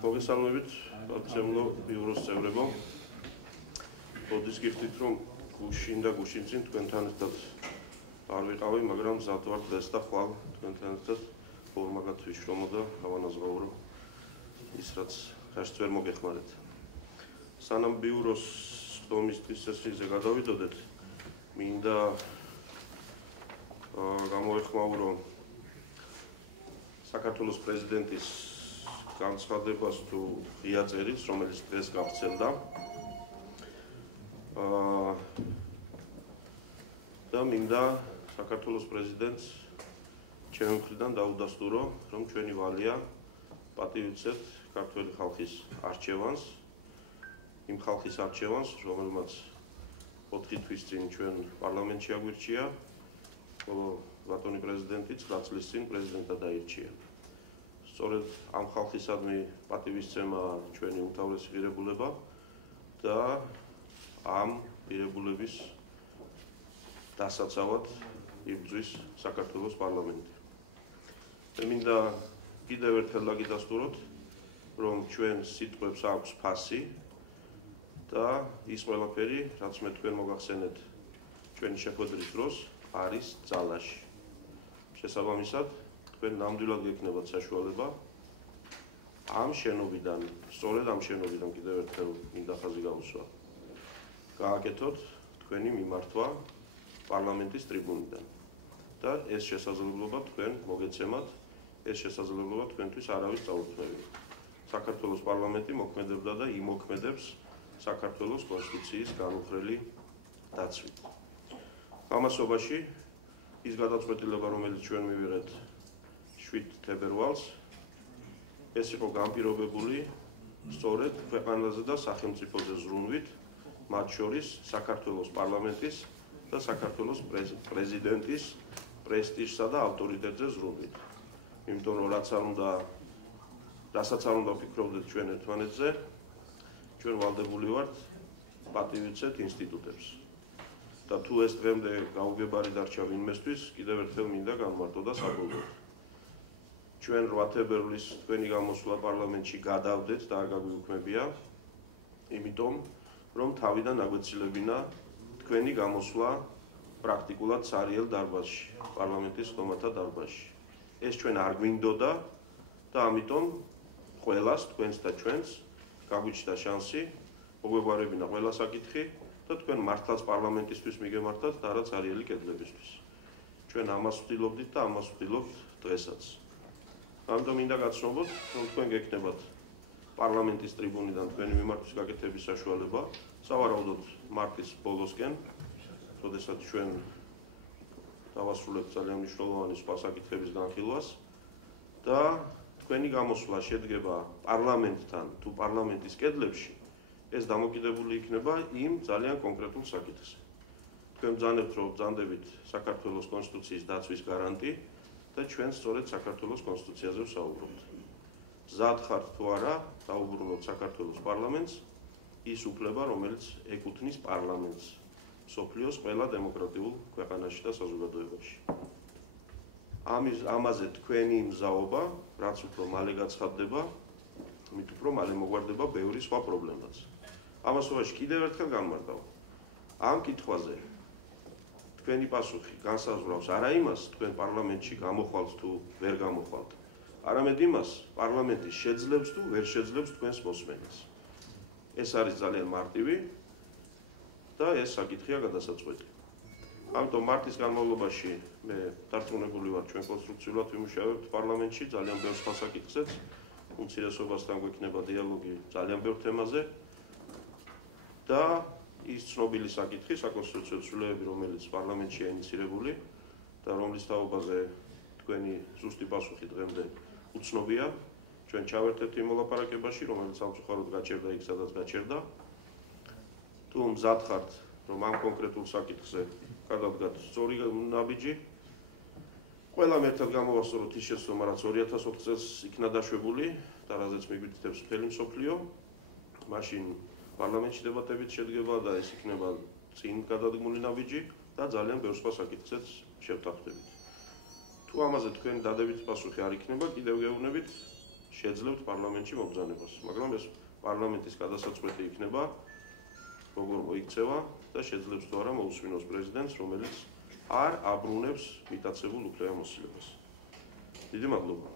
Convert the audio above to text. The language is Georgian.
მოგესალმებით, პარლამენტო ბიუროს წევრებო. Მოდის გიხდით, რომ გუშინ და გუშინ წინ თქვენთან ერთად არ ვიყავი, მაგრამ მზად ვარ დღეს და ხვალ თქვენთან ერთად ფორმაგად ვიშრომო და ავანაზღაურო ის, რაც ხაშს ვერ მოგეხმარეთ. სანამ ბიუროს ხდომის დღის წესრიგზე გადავიდოდეთ, მინდა გამოვეხმაურო საქართველოს პრეზიდენტის განცხადებას თუ ღია წერილს, რომელიც დღეს გავრცელდა. და მინდა საქართველოს პრეზიდენტს ჩემი მხრიდან დაუდასტურო, რომ ჩვენი ვალია პატივიცეთ ქართველი ხალხის არჩევანს, იმ ხალხის არჩევანს, რომელმაც 4 თვის წინ ჩვენ პარლამენტში აგვირჩია, ხოლო ბატონი პრეზიდენტი 9 წლის წინ პრეზიდენტად აირჩია. სწორედ ამ ხალხისადმი პატივისცემა ჩვენი უმთავრესი ღირებულება და ამ ღირებულების დასაცავად იბრძვის საქართველოს პარლამენტი. მე მინდა კიდევ ერთხელ დაგიდასტუროთ, რომ ჩვენ სიტყვებს აქვს ფასი და ის ყველაფერი, რაც მე თქვენ მოგახსენეთ ჩვენი შეხვედრის დროს, არის ძალაში. შესაბამისად, თქვენ ნამდვილად გექნებათ საშუალება ამ შენობიდან, სწორედ ამ შენობიდან კიდევ ერთხელ მინდა ხაზი გაუსვა. გააკეთოთ თქვენი მიმართვა პარლამენტის ტრიბუნიდან და ეს შესაძლებლობა თქვენ მოგეცემათ, ეს შესაძლებლობა თქვენთვის არავის წაუწყნევია. საქართველოს პარლამენტი მოქმედებდა და იმოქმედებს საქართველოს კონსტიტუციის განუხრელი დაცვით. ამასობაში ის გადაწყვეტილება, რომელიც ჩვენ მივიღეთ 7 თებერვალს, ეს იყო განპირობებული სწორედ ქვეყანაზე და სახელმწიფოზე ზრუნვით, მათ შორის საქართველოს პარლამენტის და საქართველოს პრეზიდენტის პრესტიჟსა და ავტორიტეტზე ზრუნვით. იმიტომ რომ რასაც არ უნდა ვფიქრობდეთ ჩვენ ერთმანეთზე, ჩვენ ვალდებული ვართ პატივიცეთ ინსტიტუტებს. და თუ ეს დღემდე გაუგებარი დარჩა ვინმესთვის, კიდევ ერთხელ მინდა განმარტო და საბოლოოდ. ჩვენ 8 თებერვლის თქვენი გამოსვლა პარლამენტში გადავდეთ და არ გაგვიუქმებია, იმიტომ რომ თავიდან აგვეცილებინა თქვენი გამოსვლა პრაქტიკულად სარიელ დარბაზში, პარლამენტის ხდომათა დარბაზში. ეს ჩვენ არ გვინდოდა და ამიტომ ყველას, თქვენს და ჩვენს გაგვიჩნდა შანსი, მოგვეგვარებინა ყველა საკითხი და თქვენ მართლაც პარლამენტისთვის მიგემართათ და არა სარიელი კედლებისთვის. ჩვენ ამას ვცდილობდით და ამას ვცდილობთ დღესაც. ამიტომ მინდა გაცნობოთ, რომ თქვენ გექნებათ პარლამენტის ტრიბუნიდან თქვენი მიმართვის გაკეთების საშუალება, სავარაუდოდ მარტის ბოლოსკენ, როდესაც ჩვენ დავასრულებთ ძალიან მნიშვნელოვანი სხვა საკითხების განხილვას და თქვენი გამოსვლა შედგება პარლამენტთან თუ პარლამენტის კედლებში, ეს დამოკიდებული იქნება იმ ძალიან კონკრეტულ საკითხზე. თქვენ ბრძანებთ, რომ ბრძანდებით საქართველოს კონსტიტუციის დაცვის გარანტი და ჩვენ სწორედ საქართველოს კონსტიტუციაზე ვსაუბრობთ. მზად ხართ თუ არა, დაუბრუნოთ საქართველოს პარლამენტს ის უფლება, რომელიც ეკუთვნის პარლამენტს მსოფლიოს ყველა დემოკრატიულ ქვეყანაში და საზოგადოებაში. ამაზე თქვენი მზაობა, რაც უფრო მალე გაცხადდება, მით უფრო მალე მოგვარდება ბევრი სხვა პრობლემაც. ამასობაში კიდევ ერთხელ განმარტავ. ამ კითხვაზე თქვენი პასუხი განსაზღვრავს არა იმას, თქვენ პარლამენტში გამოხვალთ თუ ვერ გამოხვალთ, არამედ იმას, პარლამენტი შეძლებს თუ ვერ შეძლებს თქვენს მოსმენას. ეს არის ძალიან მარტივი და ეს საკითხია გადასაწყვეტი. ამიტომ მარტის განმავლობაში მე დარწმუნებული ვარ, ჩვენ კონსტრუქციულად ვიმუშავებთ პარლამენტში ძალიან ბევრ სხვა საკითხზეც, უმცირესობასთან გვექნება დიალოგი ძალიან ბევრ თემაზე და ის ცნობილი საკითხი, საკონსტიტუციო ცვლილებები, რომელიც პარლამენტშია ინიცირებული და რომლის თაობაზე თქვენი ზუსტი პასუხი დღემდე უცნობია, ჩვენ ჩავერთეთ იმ მოლაპარაკებაში, რომელიც სამწუხაროდ გაჩერდა იქ, სადაც გაჩერდა. თუ მზად ხართ, რომ ამ კონკრეტულ საკითხზე გადავდგათ სწორი ნაბიჯი, ყველამ ერთად გამოვასწოროთ ის შეცდომა, რაც 2004 წელს იქნა დაშვებული და რაზეც მიგვითითებს მთელი მსოფლიო, მაშინ პარლამენტში დებატებით შედგება და ეს იქნება წინ გადადგმული ნაბიჯი და ძალიან ბევრ სხვა საკითხზეც შევთანხმდებით. თუ ამაზე თქვენი დადებითი პასუხი არ იქნება, კიდევ გეუბნებით, შეძლებთ პარლამენტში მობრძანებას, მაგრამ ეს პარლამენტის გადასაწყვეტი იქნება, როგორ მოიქცევა და შეძლებს თუ არა მოусვინოს პრეზიდენტს, რომელიც არ აბრუნებს მიტაცებულ უფლებამოსილებას. დიდი მადლობა.